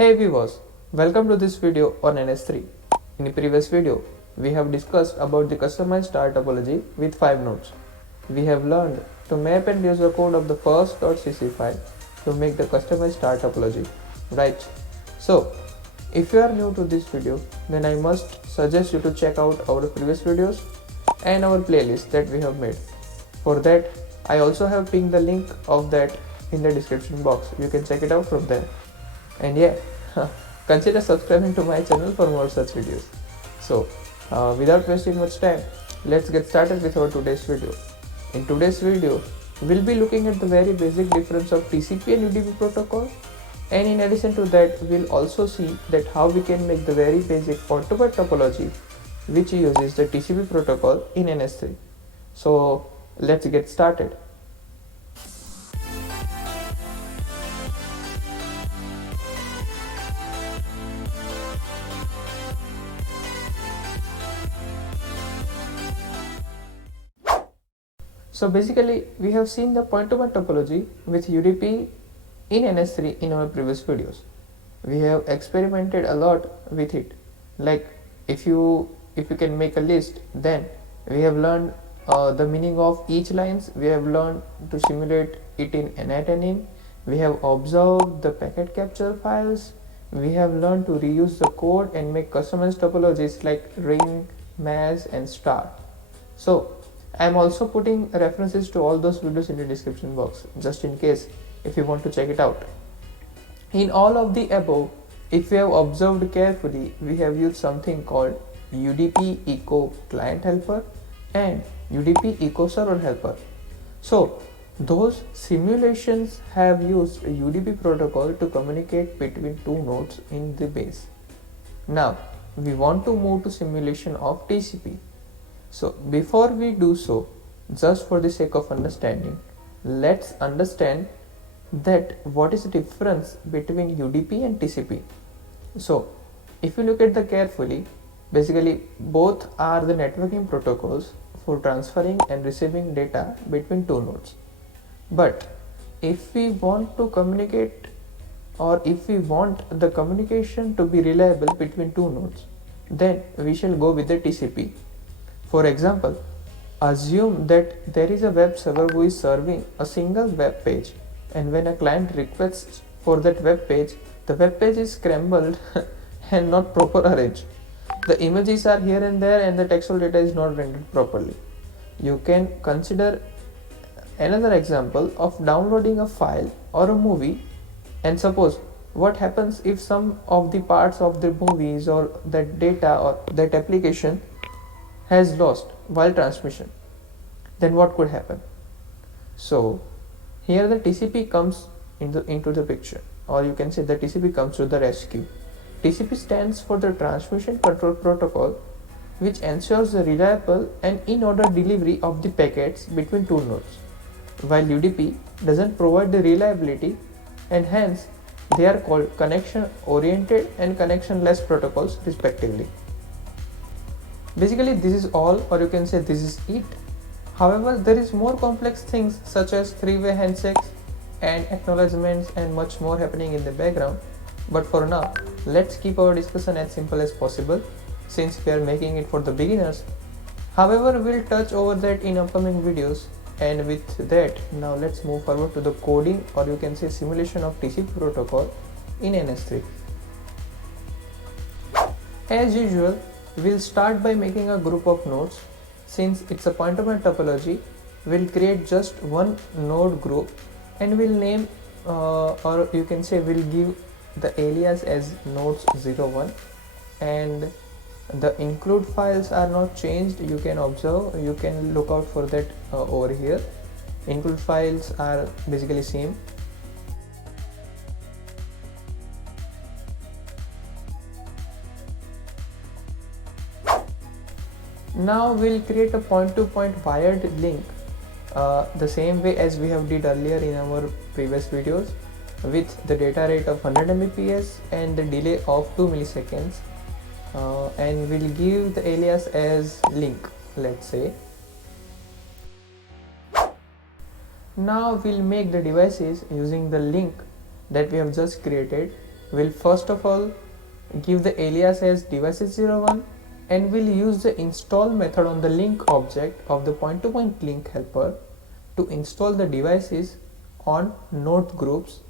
Hey viewers, welcome to this video on NS3. In the previous video, we have discussed about the customized star topology with 5 nodes. We have learned to map and use the code of the first .cc file to make the customized star topology, right? So, if you are new to this video, then I must suggest you to check out our previous videos and our playlist that we have made. For that, I also have pinned the link of that in the description box. You can check it out from there. And yeah, consider subscribing to my channel for more such videos. So, without wasting much time, let's get started with our today's video. In today's video, we'll be looking at the very basic difference of TCP and UDP protocol. And in addition to that, we'll also see that how we can make the very basic point-to-point topology which uses the TCP protocol in NS3. So let's get started. So basically, we have seen the point-to-point topology with UDP in NS3 in our previous videos. We have experimented a lot with it. Like if you can make a list, then we have learned the meaning of each lines. We have learned to simulate it in NetAnim. We have observed the packet capture files. We have learned to reuse the code and make customized topologies like ring, mesh and star. So I am also putting references to all those videos in the description box just in case if you want to check it out. In all of the above, if you have observed carefully, we have used something called UDP Eco Client Helper and UDP Eco Server Helper. So those simulations have used a UDP protocol to communicate between two nodes in the base. Now we want to move to simulation of TCP. So before we do so, just for the sake of understanding, let's understand that what is the difference between UDP and TCP. So if you look at the carefully, basically both are the networking protocols for transferring and receiving data between two nodes. But if we want to communicate, or if we want the communication to be reliable between two nodes, then we shall go with the TCP. For example, assume that there is a web server who is serving a single web page, and when a client requests for that web page, the web page is scrambled and not proper arranged. The images are here and there and the textual data is not rendered properly. You can consider another example of downloading a file or a movie, and suppose what happens if some of the parts of the movies or that data or that application has lost while transmission, then what could happen? So here the TCP comes into the picture, or you can say the TCP comes to the rescue. TCP stands for the Transmission Control Protocol, which ensures the reliable and in-order delivery of the packets between two nodes, while UDP doesn't provide the reliability, and hence they are called connection-oriented and connection-less protocols respectively. Basically this is all, or you can say this is it. However, there is more complex things such as three-way handshakes and acknowledgements and much more happening in the background. But for now, let's keep our discussion as simple as possible since we are making it for the beginners. However, we'll touch over that in upcoming videos, and with that, now let's move forward to the coding, or you can say simulation of TCP protocol in NS3. As usual, we'll start by making a group of nodes. Since it's a point-to-point topology, we'll create just one node group and we'll name or you can say we'll give the alias as nodes 01, and the include files are not changed. You can observe, you can look out for that over here. Include files are basically same. Now we'll create a point-to-point wired link the same way as we have did earlier in our previous videos, with the data rate of 100 Mbps and the delay of 2 milliseconds, and we'll give the alias as link, let's say. Now we'll make the devices using the link that we have just created, We'll first of all give the alias as devices01 and we'll use the install method on the link object of the point-to-point link helper to install the devices on node groups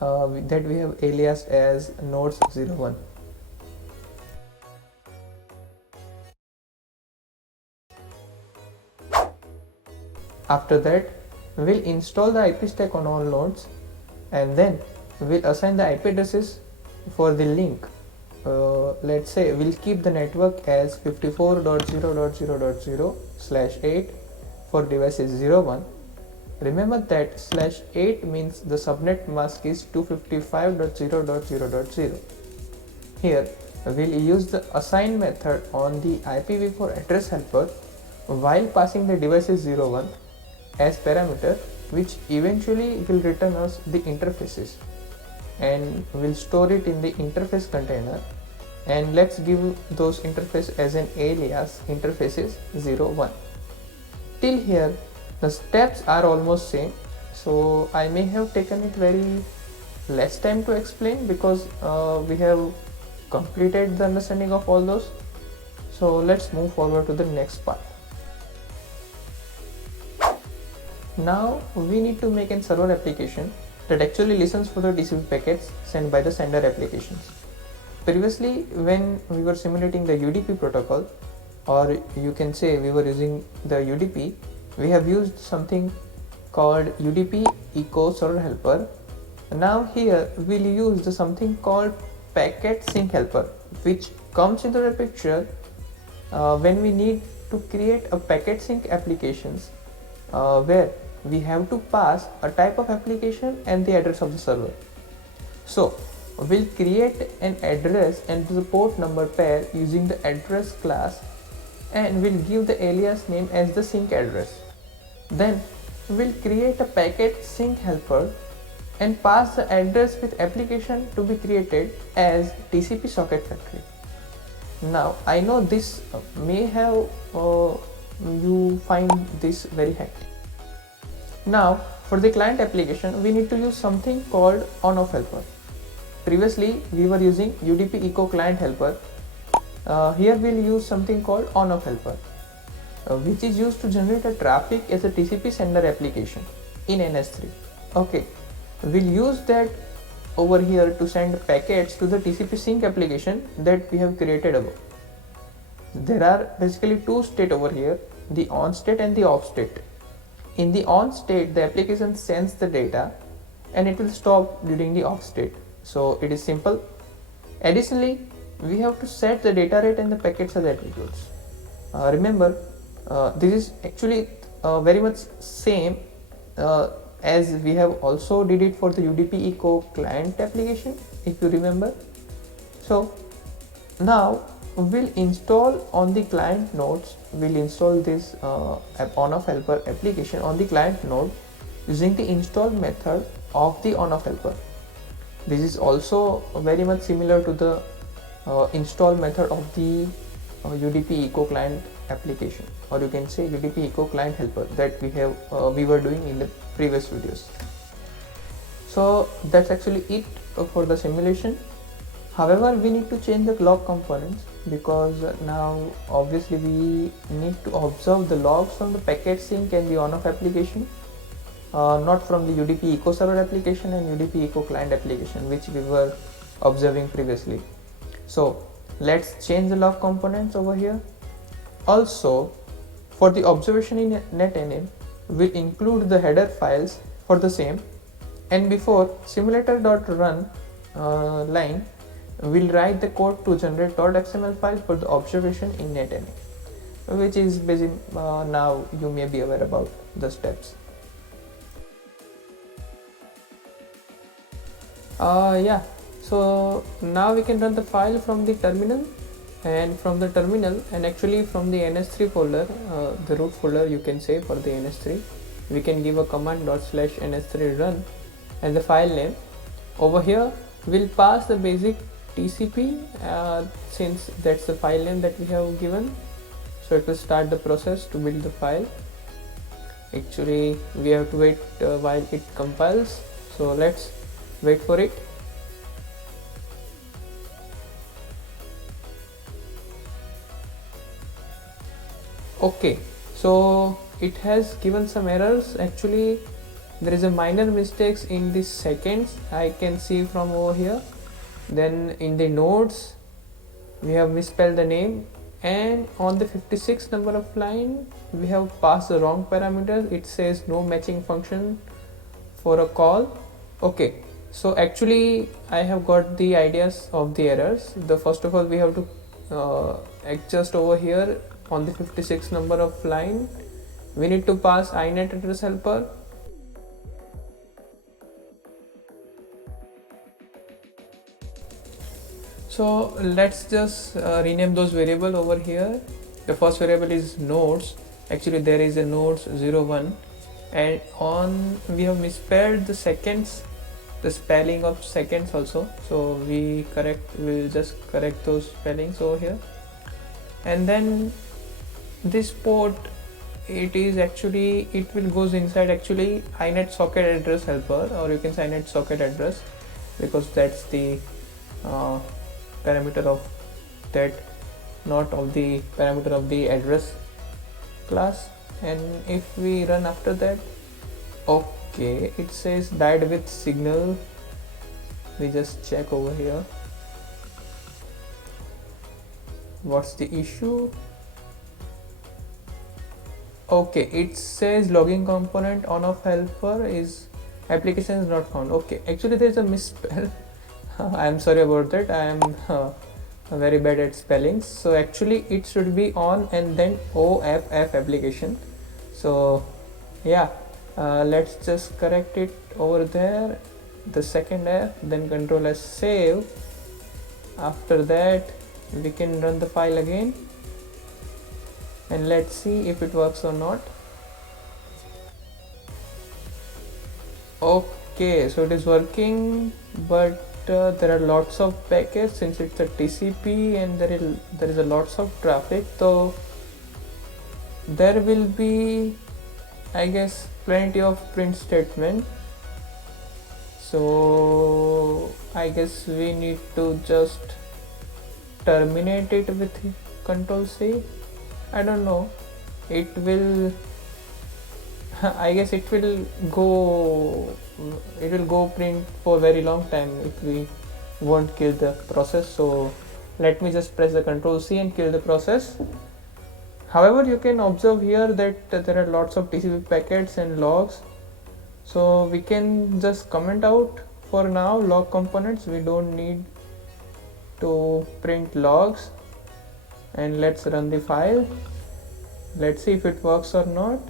that we have aliased as nodes01. After that, we'll install the IP stack on all nodes and then we'll assign the IP addresses for the link. Let's say we'll keep the network as 54.0.0.0/8 for devices 01. Remember that /8 means the subnet mask is 255.0.0.0. Here we'll use the assign method on the IPv4 address helper while passing the devices 01 as parameter, which eventually will return us the interfaces, and we'll store it in the interface container, and let's give those interface as an alias interfaces 01. Till here the steps are almost same, so I may have taken it very less time to explain because we have completed the understanding of all those. So let's move forward to the next part. Now we need to make a server application that actually listens for the TCP packets sent by the sender applications. Previously, when we were simulating the UDP protocol, or you can say we were using the UDP, we have used something called UDP echo server helper. Now here we'll use something called packet sync helper, which comes into the picture when we need to create a packet sync applications where we have to pass a type of application and the address of the server. So we'll create an address and the port number pair using the address class, and we'll give the alias name as the sync address. Then we'll create a packet sync helper and pass the address with application to be created as TCP socket factory. Now I know this may have you find this very hectic. Now for the client application we need to use something called on-off helper. Previously we were using UDP echo client helper. Here we'll use something called on-off helper, which is used to generate a traffic as a TCP sender application in NS3. Okay, we'll use that over here to send packets to the TCP sync application that we have created above. There are basically two states over here, the on state and the off state. In the on state, the application sends the data and it will stop during the off state. So it is simple. Additionally, we have to set the data rate and the packets as attributes. Remember, this is actually very much same as we have also did it for the UDP echo client application, if you remember. So now we'll install on the client nodes, we'll install this on-off helper application on the client node using the install method of the on-off helper. This is also very much similar to the install method of the UDP echo client application, or you can say UDP echo client helper that we were doing in the previous videos. So that's actually it for the simulation. However, we need to change the log components because now obviously we need to observe the logs from the packet sync and the on-off application, not from the UDP echo server application and UDP echo client application which we were observing previously. So let's change the log components over here. Also, for the observation in NetAnim, we'll include the header files for the same, and before simulator.run line, we'll write the code to generate .xml file for the observation in NetAnim, which is basically now you may be aware about the steps. Yeah, so now we can run the file from the terminal, and from the terminal and actually from the NS3 folder, the root folder you can say for the NS3, we can give a command /NS3 run and the file name. Over here we'll pass the basic TCP since that's the file name that we have given, so it will start the process to build the file. Actually we have to wait while it compiles, so let's wait for it. Okay, so it has given some errors. Actually, there is a minor mistakes in the seconds I can see from over here. Then in the nodes we have misspelled the name, and on the 56 number of line we have passed the wrong parameter. It says no matching function for a call. Okay, so actually I have got the ideas of the errors. The first of all, we have to adjust over here on the 56 number of line. We need to pass inet address helper. So let's just rename those variable over here. The first variable is nodes. Actually there is a nodes 01, and on we have misspelled the seconds, the spelling of seconds also, so we'll just correct those spellings over here. And then this port, it will goes inside actually inet socket address helper, or you can say inet socket address, because that's the parameter of that, not of the parameter of the address class. And if we run after that, okay, it says died with signal. We just check over here what's the issue. Okay, it says logging component on off helper is application is not found. Okay, actually there is a misspell. I am sorry about that. I am very bad at spellings. So actually it should be on and then OFF application. So yeah, let's just correct it over there, the second F, then Control S save. After that we can run the file again and let's see if it works or not. Okay, so it is working, but there are lots of packets since it's a TCP and there is a lots of traffic, so there will be, I guess, plenty of print statement. So I guess we need to just terminate it with Control C. I don't know, it will I guess it will go print for a very long time if we won't kill the process. So let me just press the Control C and kill the process. However, you can observe here that there are lots of TCP packets and logs, so we can just comment out for now log components. We don't need to print logs, and let's run the file. Let's see if it works or not.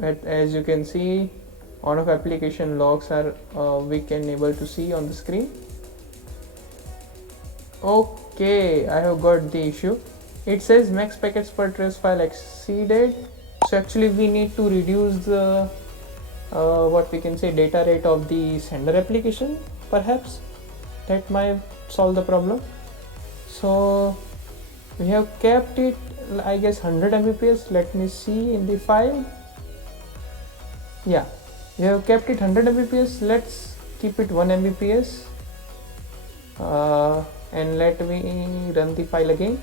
As you can see, on of application logs are we can able to see on the screen. Okay, I have got the issue. It says max packets per trace file exceeded. So actually we need to reduce the what we can say data rate of the sender application. Perhaps that might solve the problem. So we have kept it, I guess, 100 Mbps. Let me see in the file. Yeah, we have kept it 100 Mbps. Let's keep it 1 Mbps and let me run the file again.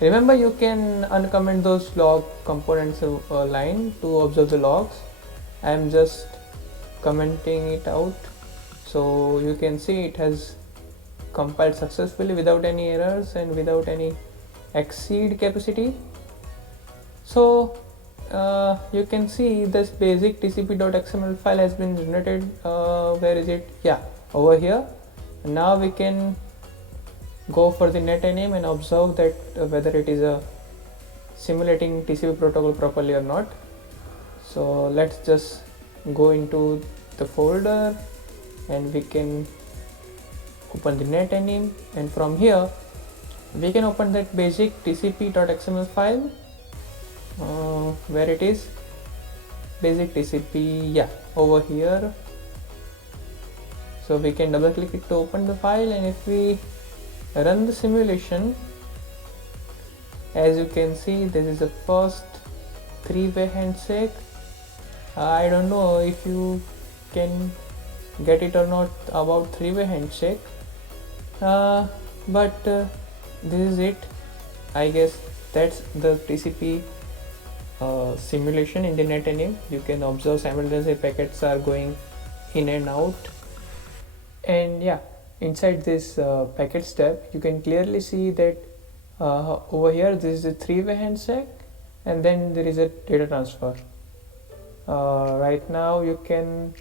Remember, you can uncomment those log components line to observe the logs. I am just commenting it out, so you can see it has compiled successfully without any errors and without any exceed capacity. So you can see this basic tcp.xml file has been generated. Where is it? Yeah, over here. Now we can go for the NetAnim and observe that whether it is simulating TCP protocol properly or not. So let's just go into the folder and we can open the NetAnim, and from here we can open that basic tcp.xml file. Where it is, basic TCP, yeah, over here. So we can double click it to open the file, and if we run the simulation, as you can see, this is the first three-way handshake. I don't know if you can get it or not about three-way handshake, but this is it. I guess that's the TCP simulation in the NetAnim. You can observe simultaneously packets are going in and out, and yeah, inside this packet step you can clearly see that over here this is a three-way handshake, and then there is a data transfer. Right now you can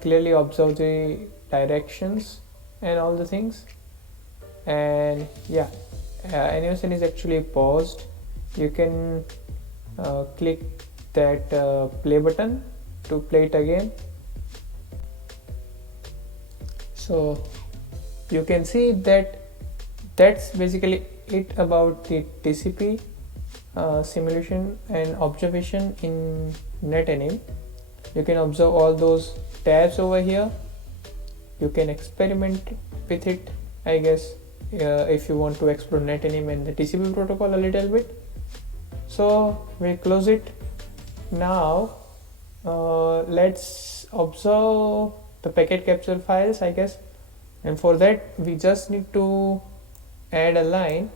clearly observe the directions and all the things, and yeah, animation is actually paused. You can click that play button to play it again. So you can see that that's basically it about the TCP simulation and observation in NetAnim. You can observe all those tabs over here. You can experiment with it, I guess, if you want to explore NetAnim and the TCP protocol a little bit. So we'll close it now. Let's observe the packet capture files, I guess, and for that we just need to add a line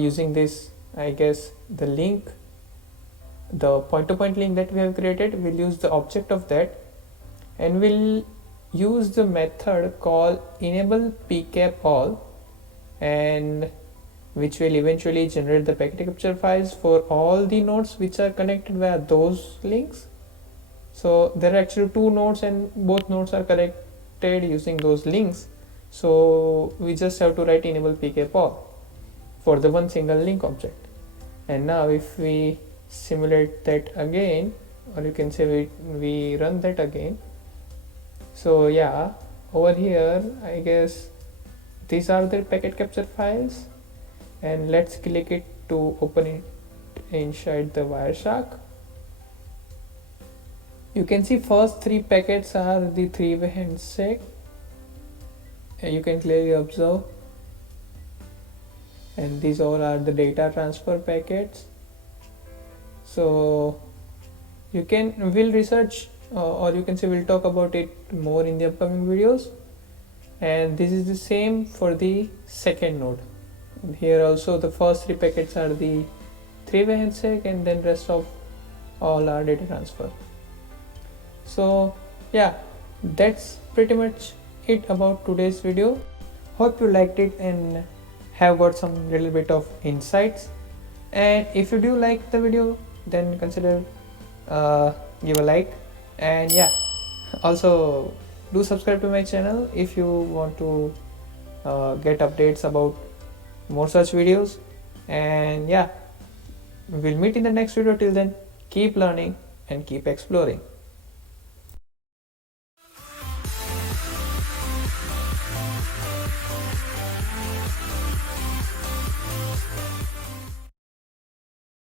using this, I guess, the link, the point-to-point link that we have created. We'll use the object of that, and we'll use the method called enable pcap all, and which will eventually generate the packet capture files for all the nodes which are connected via those links. So there are actually two nodes, and both nodes are connected using those links. So we just have to write enable pcap all for the one single link object. And now if we simulate that again, or you can say we run that again. So yeah, over here I guess these are the packet capture files, and let's click it to open it inside the WireShark. You can see first three packets are the three-way handshake, and you can clearly observe, and these all are the data transfer packets. So we'll research or you can say we'll talk about it more in the upcoming videos. And this is the same for the second node. And here also the first three packets are the three-way handshake, and then rest of all are data transfer. So yeah, that's pretty much it about today's video. Hope you liked it and have got some little bit of insights. And if you do like the video, then consider give a like, and yeah, also do subscribe to my channel if you want to get updates about more such videos. And yeah, we'll meet in the next video. Till then, keep learning and keep exploring.